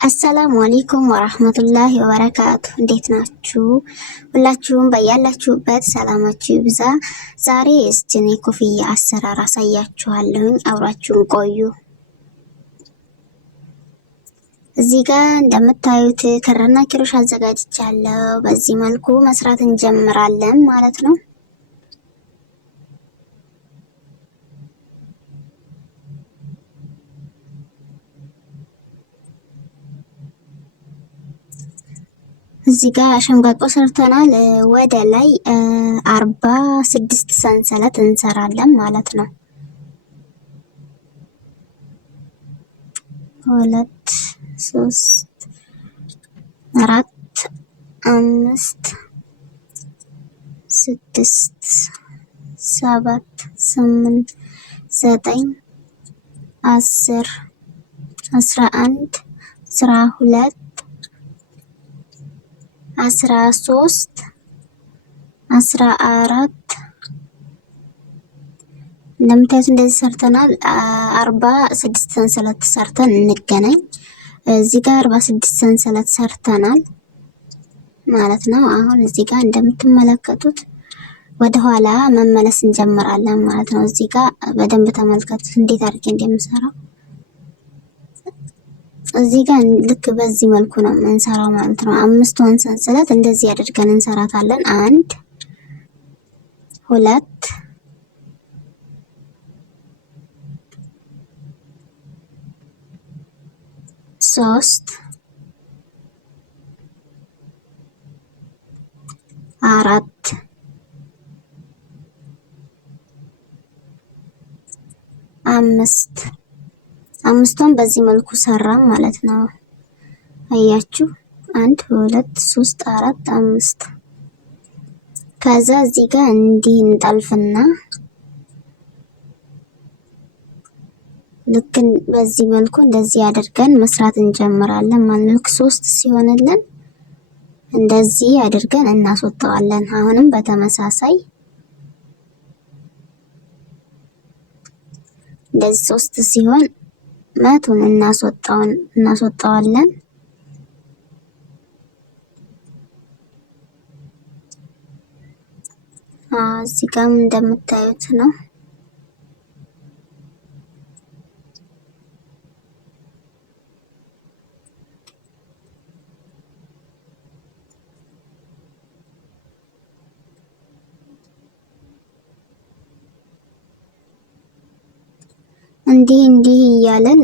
አሰላሙ አለይኩም ወራህመቱላሂ ወበረካቱ። እንዴት ናችሁ? ሁላችሁም በያላችሁበት ሰላማችሁ ይብዛ። ዛሬ እስቲ እኔ ኮፍያ አሰራር አሳያችኋለሁኝ። አብራችሁን ቆዩ። እዚህ ጋር እንደምታዩት ክርና ኪሮሽ አዘጋጅቻለሁ። በዚህ መልኩ መስራት እንጀምራለን ማለት ነው። እዚህ ጋር ሸምጋቆ ሰርተናል። ወደ ላይ 46 ሰንሰለት እንሰራለን ማለት ነው። 2 3 4 5 6 7 8 9 10 11 12 13 14 እንደምታዩት እንደዚህ ሰርተናል። 46 ሰንሰለት ሰርተን እንገናኝ። እዚህ ጋር 46 ሰንሰለት ሰርተናል ማለት ነው። አሁን እዚህ ጋር እንደምትመለከቱት ወደ ኋላ መመለስ እንጀምራለን ማለት ነው። እዚህ ጋር በደንብ ተመልከቱት እንዴት አድርጌ እንደምሰራው። እዚህ ጋር ልክ በዚህ መልኩ ነው የምንሰራው ማለት ነው። 5ቷን ሰንሰለት እንደዚህ አድርገን እንሰራታለን። 1 2 3 4 5 አምስቷን በዚህ መልኩ ሰራም ማለት ነው። አያችሁ 1 2 3 4 5። ከዛ እዚህ ጋር እንዲህ እንጠልፍና ልክ በዚህ መልኩ እንደዚህ አድርገን መስራት እንጀምራለን ማለት ነው። 3 ሲሆንልን እንደዚህ አድርገን እናስወጣዋለን። አሁንም በተመሳሳይ እንደዚህ 3 ሲሆን መቱን እናስወጣዋለን። እዚህ ጋርም እንደምታዩት ነው። እንዲህ እያለን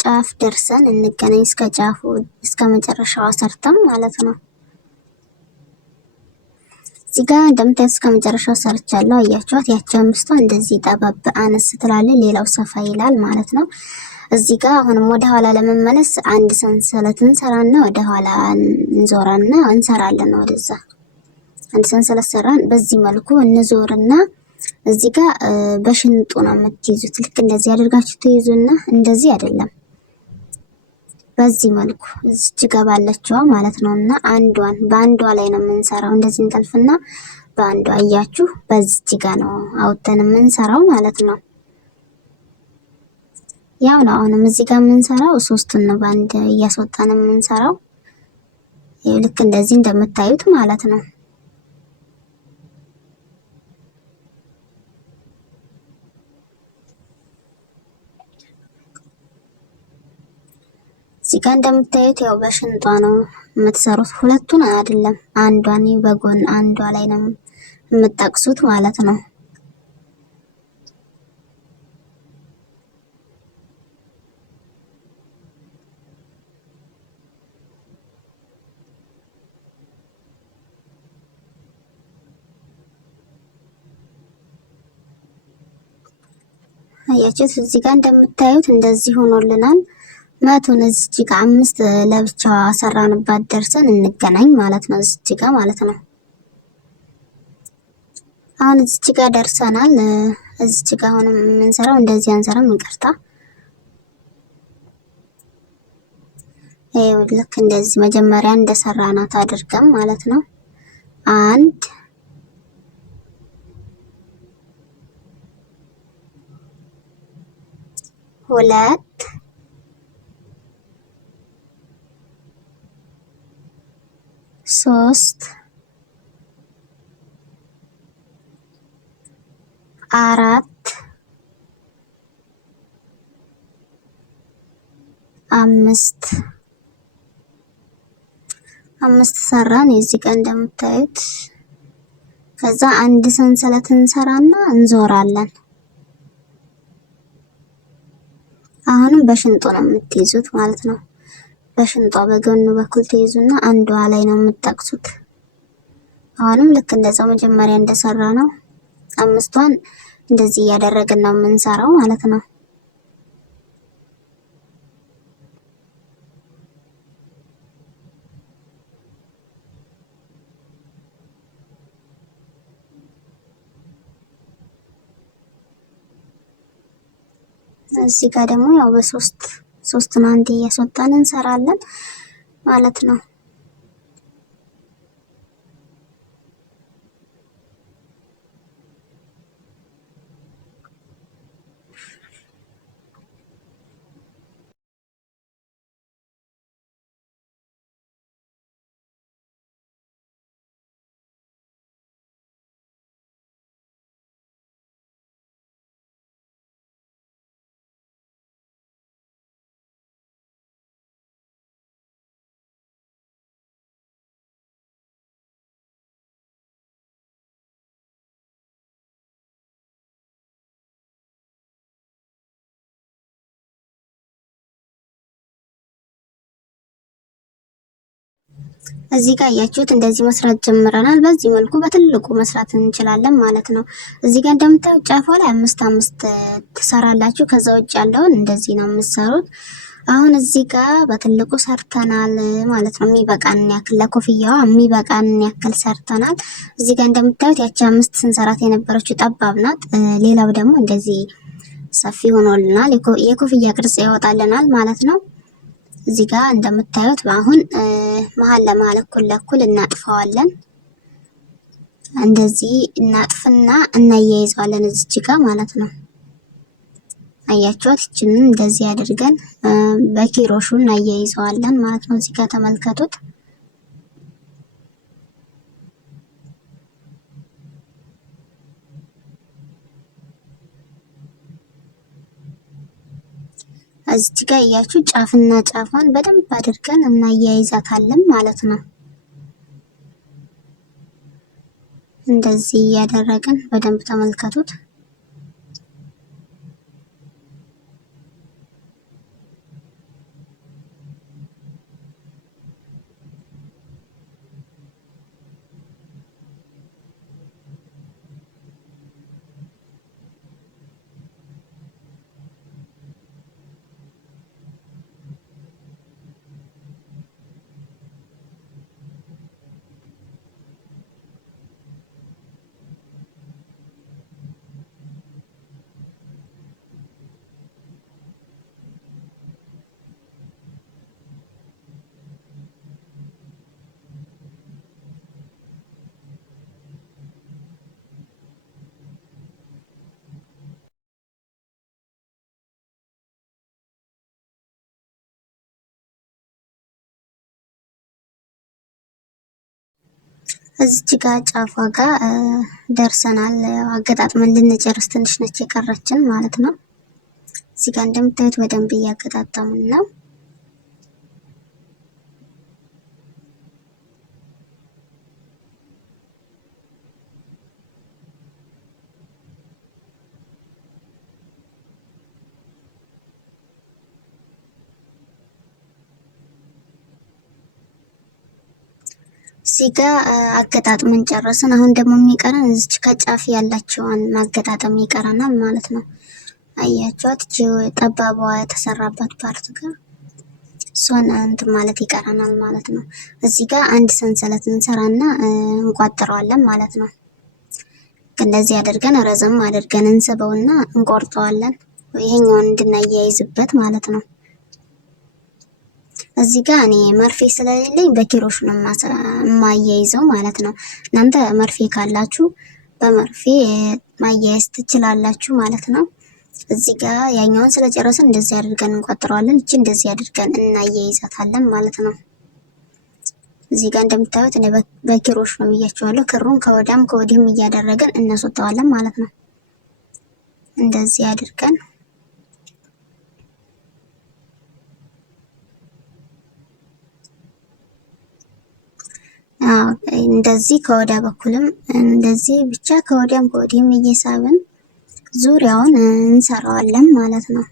ጫፍ ደርሰን እንገናኝ። እስከ ጫፉ እስከ መጨረሻው ሰርተን ማለት ነው። እዚህ ጋር እንደምታዩት እስከ መጨረሻው ሰርቻለሁ። አያችኋት? ያቺ 5ቷ እንደዚህ ጠባብ አነስ ትላለች፣ ሌላው ሰፋ ይላል ማለት ነው። እዚህ ጋር አሁንም ወደ ኋላ ለመመለስ አንድ ሰንሰለት እንሰራና ወደ ኋላ እንዞራና እንሰራለን። ወደዛ አንድ ሰንሰለት ሰራን። በዚህ መልኩ እንዞርና እዚህ ጋር በሽንጡ ነው የምትይዙት። ልክ እንደዚህ አድርጋችሁ ትይዙና እንደዚህ አይደለም፣ በዚህ መልኩ እዚች ጋር ባለችዋ ማለት ነውና አንዷን በአንዷ ላይ ነው የምንሰራው። እንደዚህ እንጠልፍና በአንዷ አያችሁ፣ በዚች ጋር ነው አውጥተን የምንሰራው ማለት ነው። ያው ነው አሁንም እዚህ ጋር የምንሰራው 3ቱን ነው በአንድ እያስወጣን የምንሰራው። ልክ እንደዚህ እንደምታዩት ማለት ነው። እዚህ ጋር እንደምታዩት ያው በሽንጧ ነው የምትሰሩት። 2ቱን አይደለም አንዷን በጎን አንዷ ላይ ነው የምትጠቅሱት ማለት ነው። አያችሁት? እዚህ ጋር እንደምታዩት እንደዚህ ሆኖልናል። መቱን እዚች ጋር 5 ለብቻዋ ሰራንባት ደርሰን እንገናኝ ማለት ነው። እዚች ጋር ማለት ነው። አሁን እዚች ጋር ደርሰናል። እዚች ጋር አሁንም የምንሰራው እንደዚህ አንሰራም፣ እንቀርታ ልክ እንደዚህ መጀመሪያ እንደሰራናት አድርገን ማለት ነው። 1 2 3 4 5 ሰራን። እዚህ ጋር እንደምታዩት ከዛ አንድ ሰንሰለት እንሰራና እንዞራለን። አሁንም በሽንጦ ነው የምትይዙት ማለት ነው። በሽንጧ በጎኑ በኩል ትይዙና አንዷ ላይ ነው የምትጠቅሱት። አሁንም ልክ እንደዛው መጀመሪያ እንደሰራ ነው 5ቷን እንደዚህ እያደረግን ነው የምንሰራው ማለት ነው። እዚህ ጋር ደግሞ ያው ሶስቱን አንድ እያስወጣን እንሰራለን ማለት ነው። እዚህ ጋር ያያችሁት እንደዚህ መስራት ጀምረናል። በዚህ መልኩ በትልቁ መስራት እንችላለን ማለት ነው። እዚህ ጋር እንደምታዩት ጫፏ ላይ 5 ትሰራላችሁ። ከዛ ውጭ ያለውን እንደዚህ ነው የምትሰሩት። አሁን እዚህ ጋር በትልቁ ሰርተናል ማለት ነው። የሚበቃን ያክል ለኮፍያዋ የሚበቃን ያክል ሰርተናል። እዚህ ጋር እንደምታዩት ያቺ 5 ስንሰራት የነበረችው ጠባብ ናት። ሌላው ደግሞ እንደዚህ ሰፊ ሆኖልናል። የኮፍያ ቅርጽ ያወጣልናል ማለት ነው። እዚህ ጋር እንደምታዩት አሁን መሀል ለመሀል እኩል ለእኩል እናጥፈዋለን። እንደዚህ እናጥፍና እናያይዘዋለን እዚች ጋር ማለት ነው። አያችኋት? እችንን እንደዚህ አድርገን በኪሮሹ እናያይዘዋለን ማለት ነው። እዚህ ጋር ተመልከቱት። እዚህ ጋር እያችሁ ጫፍና ጫፏን በደንብ አድርገን እናያይዛታለን ማለት ነው። እንደዚህ እያደረግን በደንብ ተመልከቱት። እዚች ጋር ጫፏ ጋር ደርሰናል። አገጣጥመን ልንጨርስ ትንሽ ነች የቀረችን ማለት ነው። እዚህ ጋር እንደምታዩት በደንብ እያገጣጠምን ነው። እዚህ ጋር አገጣጥመን ጨረስን። አሁን ደግሞ የሚቀረን እዚች ከጫፍ ያላቸውን ማገጣጠም ይቀረናል ማለት ነው። አያችኋት? እቺ ጠባቧ የተሰራባት ፓርት ጋር እሷን እንትን ማለት ይቀረናል ማለት ነው። እዚህ ጋር አንድ ሰንሰለት እንሰራና እንቋጥረዋለን ማለት ነው። እንደዚህ አድርገን ረዘም አድርገን እንስበውና እንቆርጠዋለን። ይሄኛውን እንድናያይዝበት ማለት ነው። እዚህ ጋር እኔ መርፌ ስለሌለኝ በኪሮሽ ነው የማያይዘው ማለት ነው። እናንተ መርፌ ካላችሁ በመርፌ ማያያዝ ትችላላችሁ ማለት ነው። እዚህ ጋር ያኛውን ስለጨረስን እንደዚህ አድርገን እንቋጥረዋለን። እቺ እንደዚህ አድርገን እናያይዛታለን ማለት ነው። እዚህ ጋር እንደምታዩት እኔ በኪሮሽ ነው ብያቸዋለሁ። ክሩን ከወዲያም ከወዲህም እያደረግን እናስወጣዋለን ማለት ነው። እንደዚህ አድርገን እንደዚህ ከወዲያ በኩልም እንደዚህ ብቻ ከወዲያም ከወዲህም እየሳብን ዙሪያውን እንሰራዋለን ማለት ነው።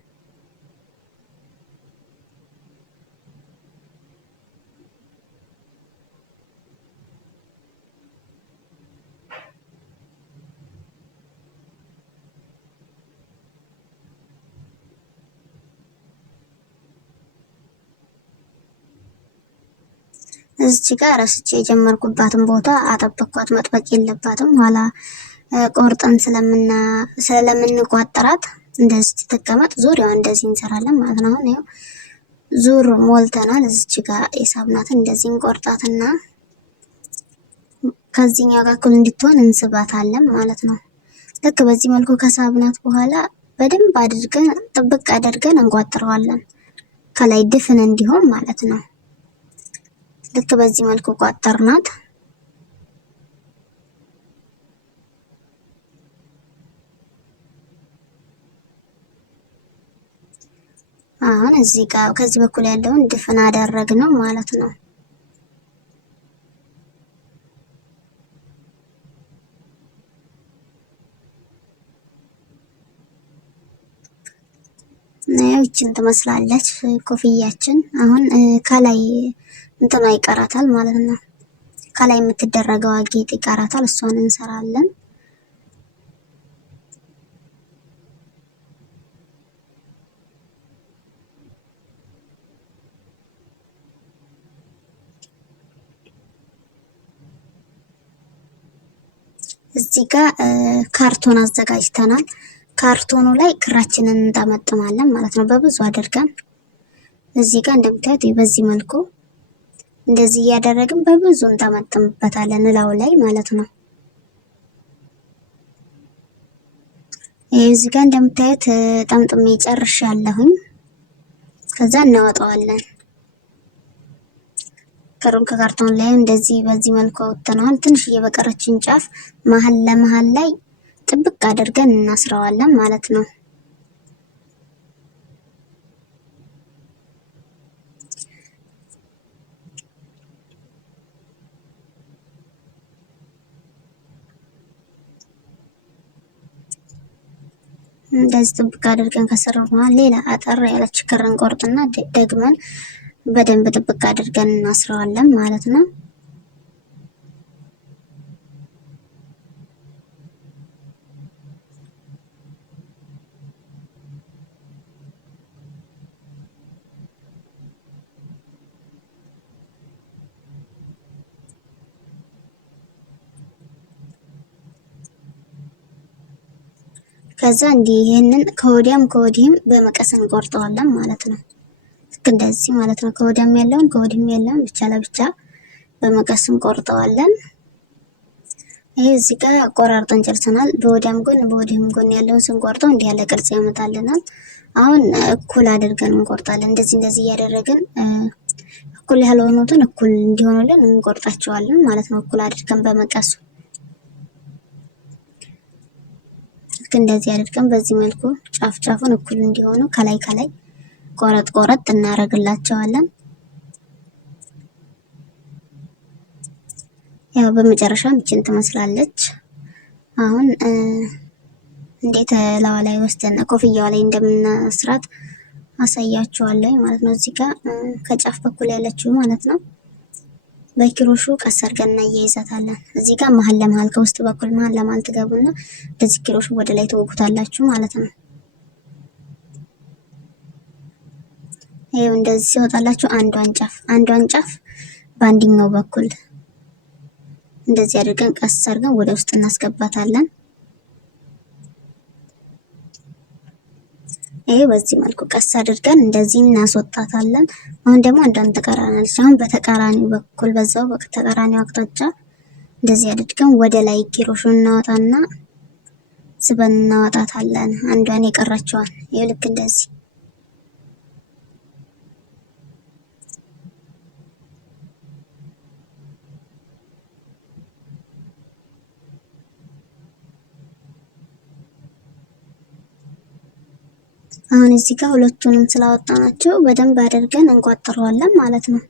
እዚህ ጋር ረስቼ የጀመርኩባትን ቦታ አጠበቅኳት። መጥበቅ የለባትም ኋላ ቆርጠን ስለምንቋጥራት እንደዚህ ተቀመጥ። ዙሪያውን እንደዚህ እንሰራለን ማለት ነው። አሁን ይኸው ዙር ሞልተናል። እዚች ጋር የሳብናትን እንደዚህ እንቆርጣትና ከዚህኛው ጋር እኩል እንድትሆን እንስባታለን ማለት ነው። ልክ በዚህ መልኩ ከሳብናት በኋላ በደንብ አድርገን ጥብቅ አድርገን እንቋጥረዋለን፣ ከላይ ድፍን እንዲሆን ማለት ነው። ልክ በዚህ መልኩ ቋጠርናት። አሁን እዚህ ጋር ከዚህ በኩል ያለውን ድፍን አደረግነው ማለት ነው። ይችን ትመስላለች ኮፍያችን። አሁን ከላይ እንትና ይቀራታል ማለት ነው። ከላይ የምትደረገው ጌጥ ይቀራታል። እሷን እንሰራለን። እዚህ ጋር ካርቶን አዘጋጅተናል። ካርቶኑ ላይ ክራችንን እንጠመጥማለን ማለት ነው፣ በብዙ አድርገን። እዚህ ጋር እንደምታዩት በዚህ መልኩ እንደዚህ እያደረግን በብዙ እንጠመጥምበታለን እላው ላይ ማለት ነው። እዚህ ጋር እንደምታዩት ጠምጥሜ ጨርሻለሁኝ። ከዛ እናወጣዋለን። ክሩን ከካርቶን ላይ እንደዚህ በዚህ መልኩ አውጥተናል። ትንሽ የበቀረችን ጫፍ መሀል ለመሀል ላይ ጥብቅ አድርገን እናስረዋለን ማለት ነው። እንደዚህ ጥብቅ አድርገን ከሰራን በኋላ ሌላ አጠር ያለች ክር እንቆርጥና ደግመን በደንብ ጥብቅ አድርገን እናስረዋለን ማለት ነው። ከዛ እንዲህ ይሄንን ከወዲያም ከወዲህም በመቀስ እንቆርጠዋለን ማለት ነው። ልክ እንደዚህ ማለት ነው። ከወዲያም ያለውን ከወዲህም ያለውን ብቻ ለብቻ በመቀስ እንቆርጠዋለን። ይሄ እዚህ ጋር ቆራርጠን ጨርሰናል። በወዲያም ጎን በወዲህም ጎን ያለውን ስንቆርጠው እንዲህ ያለ ቅርጽ ያመጣልናል። አሁን እኩል አድርገን እንቆርጣለን። እንደዚህ እያደረግን እኩል ያልሆኑትን እኩል እንዲሆኑልን እንቆርጣቸዋለን ማለት ነው። እኩል አድርገን በመቀሱ እንደዚህ አድርገን በዚህ መልኩ ጫፍ ጫፉን እኩል እንዲሆኑ ከላይ ከላይ ቆረጥ ቆረጥ እናደርግላቸዋለን። ያው በመጨረሻ ይችን ትመስላለች። አሁን እንዴት ላዋ ላይ ወስደን ኮፍያዋ ላይ እንደምናስራት አሳያችኋለሁ ማለት ነው። እዚህ ጋር ከጫፍ በኩል ያለችው ማለት ነው በኪሮሹ ቀስ አድርገን እናያይዛታለን። እዚህ ጋር መሀል ለመሀል ከውስጥ በኩል መሀል ለመሀል ትገቡና በዚህ ኪሮሹ ወደ ላይ ትወጉታላችሁ ማለት ነው። ይሄው እንደዚህ ሲወጣላችሁ አንዷን ጫፍ በአንደኛው በኩል እንደዚህ አድርገን ቀስ አድርገን ወደ ውስጥ እናስገባታለን። ይሄ በዚህ መልኩ ቀስ አድርገን እንደዚህ እናስወጣታለን። አሁን ደግሞ አንዷን ተቃራናለች። አሁን በተቃራኒው በኩል በዛው በተቃራኒው አቅጣጫ እንደዚህ አድርገን ወደ ላይ ኪሮሹን እናወጣና ስበን እናወጣታለን። አንዷን የቀረችዋን ይሄ ልክ እንደዚህ አሁን እዚህ ጋር ሁለቱንም ስላወጣናቸው በደንብ አድርገን እንቋጥረዋለን ማለት ነው።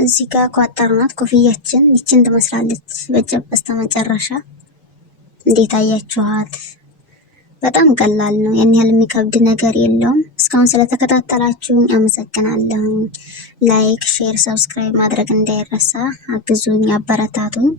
እዚህ ጋር ቋጠርናት። ኮፍያችን ይችን ትመስላለች በስተመጨረሻ። እንዴት አያችኋት? በጣም ቀላል ነው። ያን ያህል የሚከብድ ነገር የለውም። እስካሁን ስለተከታተላችሁኝ አመሰግናለሁኝ። ላይክ፣ ሼር፣ ሰብስክራይብ ማድረግ እንዳይረሳ። አግዙኝ፣ አበረታቱኝ።